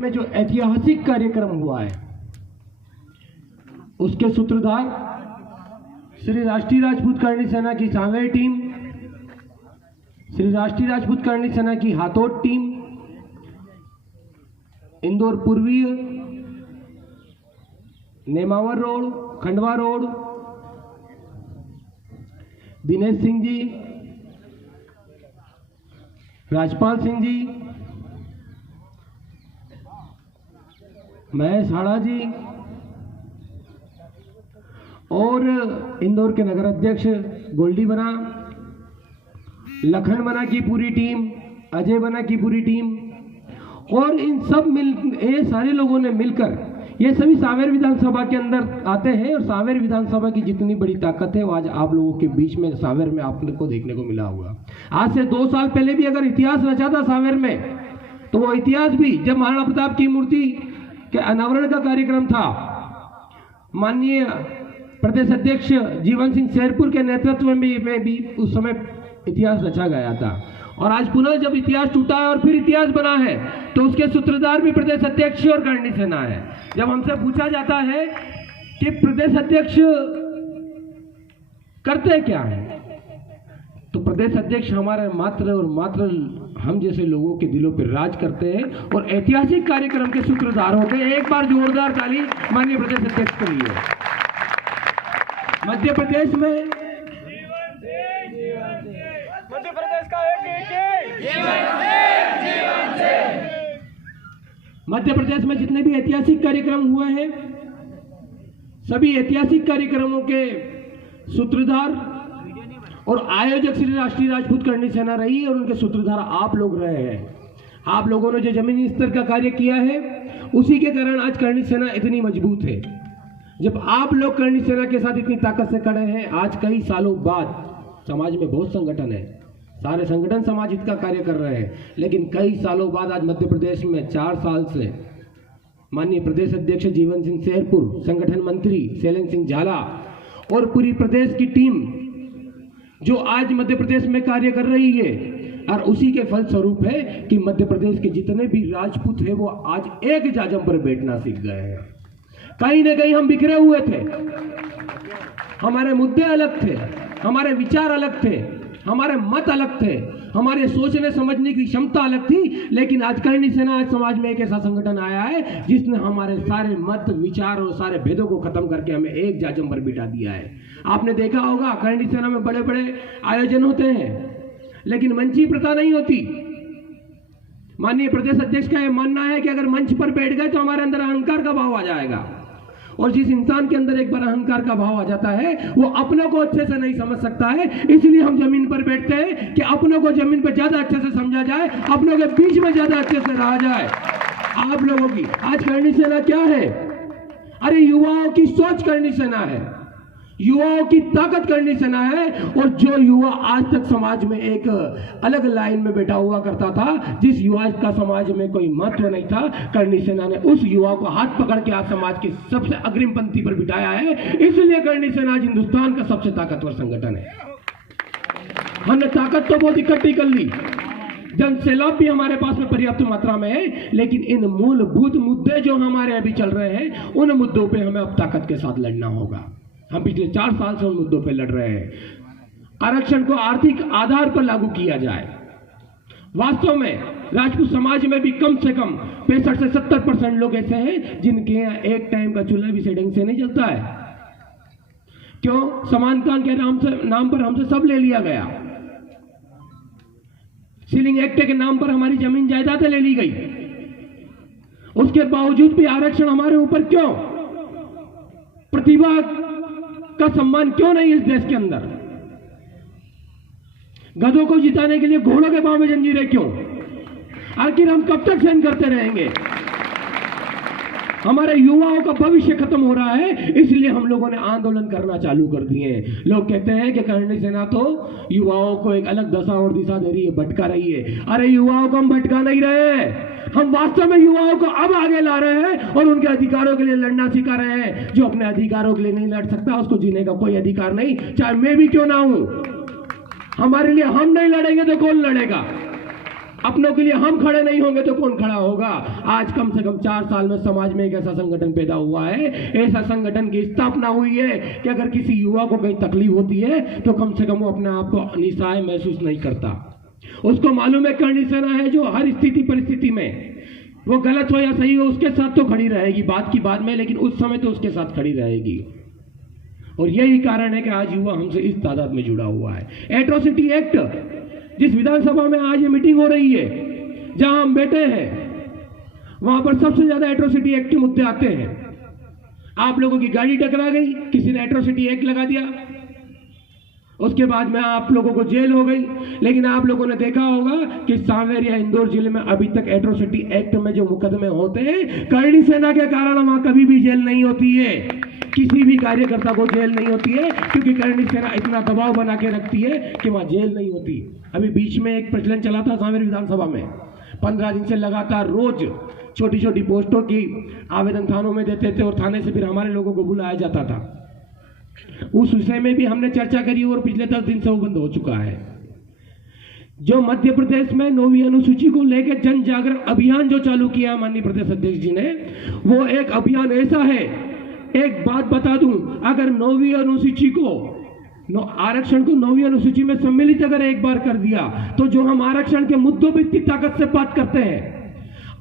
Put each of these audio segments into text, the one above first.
में जो ऐतिहासिक कार्यक्रम हुआ है उसके सूत्रधार श्री राष्ट्रीय राजपूत करणी सेना की सांवेर टीम, श्री राष्ट्रीय राजपूत करणी सेना की हाथोट टीम, इंदौर पूर्वीय, नेमावर रोड, खंडवा रोड, दिनेश सिंह जी, राजपाल सिंह जी, महेश हाड़ा जी और इंदौर के नगर अध्यक्ष गोल्डी बना, लखन बना की पूरी टीम, अजय बना की पूरी टीम और इन सब ये सारे लोगों ने मिलकर ये सभी सांवेर विधानसभा के अंदर आते हैं और सांवेर विधानसभा की जितनी बड़ी ताकत है वो आज आप लोगों के बीच में सांवेर में आपको देखने को मिला होगा। आज से 2 साल पहले भी अगर इतिहास रचा था सांवेर में तो वो इतिहास भी जब महाराणा प्रताप की मूर्ति के अनावरण का कार्यक्रम था, माननीय प्रदेश अध्यक्ष जीवन सिंह शेरपुर के नेतृत्व में भी उस समय इतिहास रचा गया था और आज पुनः जब इतिहास टूटा है और फिर इतिहास बना है तो उसके सूत्रधार भी प्रदेश अध्यक्ष और करणी सेना है। जब हमसे पूछा जाता है कि प्रदेश अध्यक्ष करते क्या है तो प्रदेश अध्यक्ष हमारे मात्र और मात्र हम जैसे लोगों के दिलों पर राज करते हैं और ऐतिहासिक कार्यक्रम के सूत्रधार होते हैं। एक बार जोरदार ताली माननीय प्रदेश अध्यक्ष के लिए। मध्य प्रदेश में मध्य प्रदेश का मध्य प्रदेश में जितने भी ऐतिहासिक कार्यक्रम हुए हैं सभी ऐतिहासिक कार्यक्रमों के सूत्रधार और आयोजक श्री राष्ट्रीय राजपूत करणी सेना रही है और उनके सूत्रधार आप लोग रहे हैं। आप लोगों ने जो जमीनी स्तर का कार्य किया है उसी के कारण आज करणी सेना इतनी मजबूत है। जब आप लोग करणी सेना के साथ इतनी ताकत से खड़े हैं, आज कई सालों बाद समाज में बहुत संगठन है, सारे संगठन समाज हित का कार्य कर रहे हैं, लेकिन कई सालों बाद आज मध्य प्रदेश में 4 साल से माननीय प्रदेश अध्यक्ष जीवन सिंह शेरपुर, संगठन मंत्री शैलेंद्र सिंह झाला और पूरी प्रदेश की टीम जो आज मध्य प्रदेश में कार्य कर रही है और उसी के फलस्वरूप है कि मध्य प्रदेश के जितने भी राजपूत हैं वो आज एक जाजम पर बैठना सीख गए हैं। कहीं ना कहीं हम बिखरे हुए थे, हमारे मुद्दे अलग थे, हमारे विचार अलग थे, हमारे मत अलग थे, हमारे सोचने समझने की क्षमता अलग थी, लेकिन आज करणी सेना समाज में एक ऐसा संगठन आया है जिसने हमारे सारे मत विचार और सारे भेदों को खत्म करके हमें एक जाजम पर बिठा दिया है। आपने देखा होगा करणी सेना में बड़े बड़े आयोजन होते हैं लेकिन मंची प्रथा नहीं होती। माननीय प्रदेश अध्यक्ष का यह मानना है कि अगर मंच पर बैठ गए तो हमारे अंदर अहंकार का भाव आ जाएगा और जिस इंसान के अंदर एक बार अहंकार का भाव आ जाता है वो अपनों को अच्छे से नहीं समझ सकता है। इसलिए हम जमीन पर बैठते हैं कि अपनों को जमीन पर ज्यादा अच्छे से समझा जाए, अपनों के बीच में ज्यादा अच्छे से रहा जाए। आप लोगों की आज करणी सेना क्या है? अरे युवाओं की सोच करणी सेना है, युवाओं की ताकत करणी सेना है और जो युवा आज तक समाज में एक अलग लाइन में बैठा हुआ करता था, जिस युवा का समाज में कोई महत्व नहीं था, करणी सेना ने उस युवा को हाथ पकड़ के आज समाज की सबसे अग्रिम पंक्ति पर बिठाया है। इसलिए करणी सेना आज हिंदुस्तान का सबसे ताकतवर संगठन है। हमने ताकत तो बहुत इकट्ठी कर ली, जन सैलाब भी हमारे पास में पर्याप्त मात्रा में है, लेकिन इन मूलभूत मुद्दे जो हमारे अभी चल रहे हैं उन मुद्दों पर हमें अब ताकत के साथ लड़ना होगा। हम पिछले 4 साल से उन मुद्दों पर लड़ रहे हैं। आरक्षण को आर्थिक आधार पर लागू किया जाए। वास्तव में राजपूत समाज में भी कम से कम 65 से 70% लोग ऐसे हैं जिनके यहाँ एक टाइम का चूल्हा भी ढंग से नहीं चलता है। क्यों? समानता के नाम पर हमसे सब ले लिया गया। सीलिंग एक्ट के नाम पर हमारी जमीन जायदादें ले ली गई। उसके बावजूद भी आरक्षण हमारे ऊपर क्यों? प्रतिभा का सम्मान क्यों नहीं इस देश के अंदर? गधों को जिताने के लिए घोड़ों के पांव में जंजीरें क्यों? आखिर हम कब तक सहन करते रहेंगे? हमारे युवाओं का भविष्य खत्म हो रहा है, इसलिए हम लोगों ने आंदोलन करना चालू कर दिए हैं। लोग कहते हैं कि करणी सेना तो युवाओं को एक अलग दशा और दिशा दे रही है, भटका रही है। अरे युवाओं को हम भटका नहीं रहे हैं, हम वास्तव में युवाओं को अब आगे ला रहे हैं और उनके अधिकारों के लिए लड़ना सिखा रहे हैं। जो अपने अधिकारों के लिए नहीं लड़ सकता उसको जीने का कोई अधिकार नहीं, चाहे मैं भी क्यों ना हूं। हमारे लिए हम नहीं लड़ेंगे तो कौन लड़ेगा? अपनों के लिए हम खड़े नहीं होंगे तो कौन खड़ा होगा। आज कम से कम 4 साल में समाज में एक ऐसा संगठन पैदा हुआ है, ऐसा संगठन की स्थापना हुई है कि अगर किसी युवा को कहीं तकलीफ होती है तो कम से कम वो अपने आप को निस्सहाय महसूस नहीं करता। उसको मालूम है करणी सेना है जो हर स्थिति परिस्थिति में, वो गलत हो या सही हो, उसके साथ तो खड़ी रहेगी, बात की बाद में, लेकिन उस समय तो उसके साथ खड़ी रहेगी। और यही कारण है कि आज युवा हमसे इस तादाद में जुड़ा हुआ है। एट्रोसिटी एक्ट, जिस विधानसभा में आज ये मीटिंग हो रही है, जहां हम बैठे हैं, वहां पर सबसे ज्यादा एट्रोसिटी एक्ट के मुद्दे आते हैं। आप लोगों की गाड़ी टकरा गई, किसी ने एट्रोसिटी एक्ट लगा दिया, उसके बाद में आप लोगों को जेल हो गई। लेकिन आप लोगों ने देखा होगा कि सांवेर या इंदौर जिले में अभी तक एट्रोसिटी एक्ट में जो मुकदमे होते हैं, करणी सेना के कारण वहां कभी भी जेल नहीं होती है, किसी भी कार्यकर्ता को जेल नहीं होती है, क्योंकि करणी सेना इतना दबाव बना के रखती है कि वहां जेल नहीं होती। अभी बीच में एक प्रचलन चला था सांवेर विधानसभा में, 15 दिन से लगातार रोज छोटी छोटी पोस्टों की आवेदन थानों में देते थे और थाने से फिर हमारे लोगों को बुलाया जाता था। उस विषय में भी हमने चर्चा करी और पिछले 10 दिन से वो बंद हो चुका है। जो मध्य प्रदेश में 9वीं अनुसूची को लेकर जन जागरण अभियान जो चालू किया माननीय प्रदेश अध्यक्ष जी ने, वो एक अभियान ऐसा है, एक बात बता दूं, अगर 9वीं अनुसूची को आरक्षण को 9वीं अनुसूची में सम्मिलित अगर एक बार कर दिया तो जो हम आरक्षण के मुद्दों पर इतनी ताकत से बात करते हैं,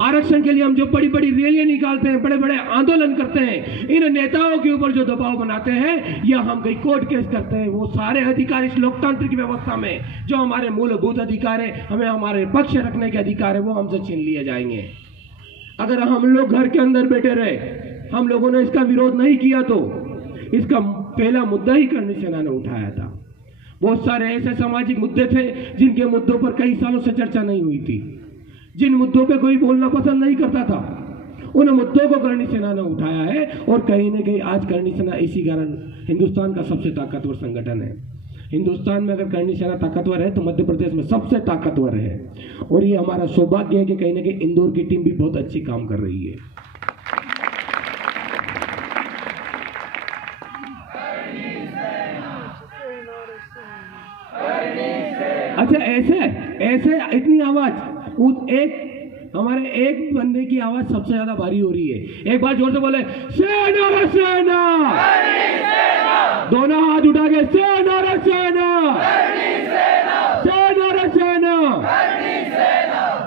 आरक्षण के लिए हम जो बड़ी बड़ी रैलियां निकालते हैं, बड़े बड़े आंदोलन करते हैं, इन नेताओं के ऊपर जो दबाव बनाते हैं या हम कहीं कोर्ट केस करते हैं, वो सारे अधिकार इस लोकतांत्रिक व्यवस्था में जो हमारे मूलभूत अधिकार है, हमें हमारे पक्ष रखने के अधिकार है, वो हमसे छीन लिए जाएंगे। अगर हम लोग घर के अंदर बैठे रहे, हम लोगों ने इसका विरोध नहीं किया तो इसका पहला मुद्दा ही करणी सेना ने उठाया था। बहुत सारे ऐसे सामाजिक मुद्दे थे जिनके मुद्दों पर कई सालों से चर्चा नहीं हुई थी, जिन मुद्दों पे कोई बोलना पसंद नहीं करता था, उन मुद्दों को करणी सेना ने उठाया है। और कहीं न कहीं आज करणी सेना इसी कारण हिंदुस्तान का सबसे ताकतवर संगठन है। हिंदुस्तान में अगर करणी सेना ताकतवर है तो मध्य प्रदेश में सबसे ताकतवर है। और ये हमारा सौभाग्य है कि कहीं न कहीं इंदौर की टीम भी बहुत अच्छी काम कर रही है। अच्छा, ऐसे इतनी आवाज, हमारे एक बंदे की आवाज सबसे ज्यादा भारी हो रही है। एक बार जोर से बोले, सेना रे सेना, दोनों हाथ उठा के, सेना रे सेना, सेना रे सेना।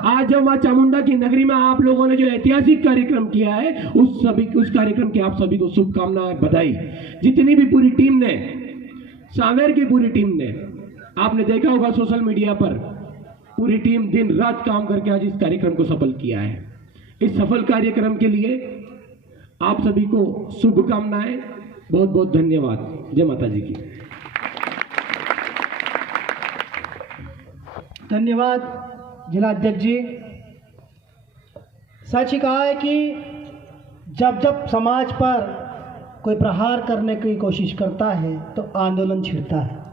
आज जब मां चामुंडा की नगरी में आप लोगों ने जो ऐतिहासिक कार्यक्रम किया है, उस कार्यक्रम की आप सभी को शुभकामनाएं, बधाई। जितनी भी पूरी टीम ने, सांवेर की पूरी टीम ने, आपने देखा होगा सोशल मीडिया पर, पूरी टीम दिन रात काम करके आज इस कार्यक्रम को सफल किया है। इस सफल कार्यक्रम के लिए आप सभी को शुभकामनाएं, बहुत बहुत धन्यवाद। जय माता जी की। धन्यवाद जिला अध्यक्ष जी। सच ही कहा है कि जब जब समाज पर कोई प्रहार करने की कोशिश करता है तो आंदोलन छिड़ता है।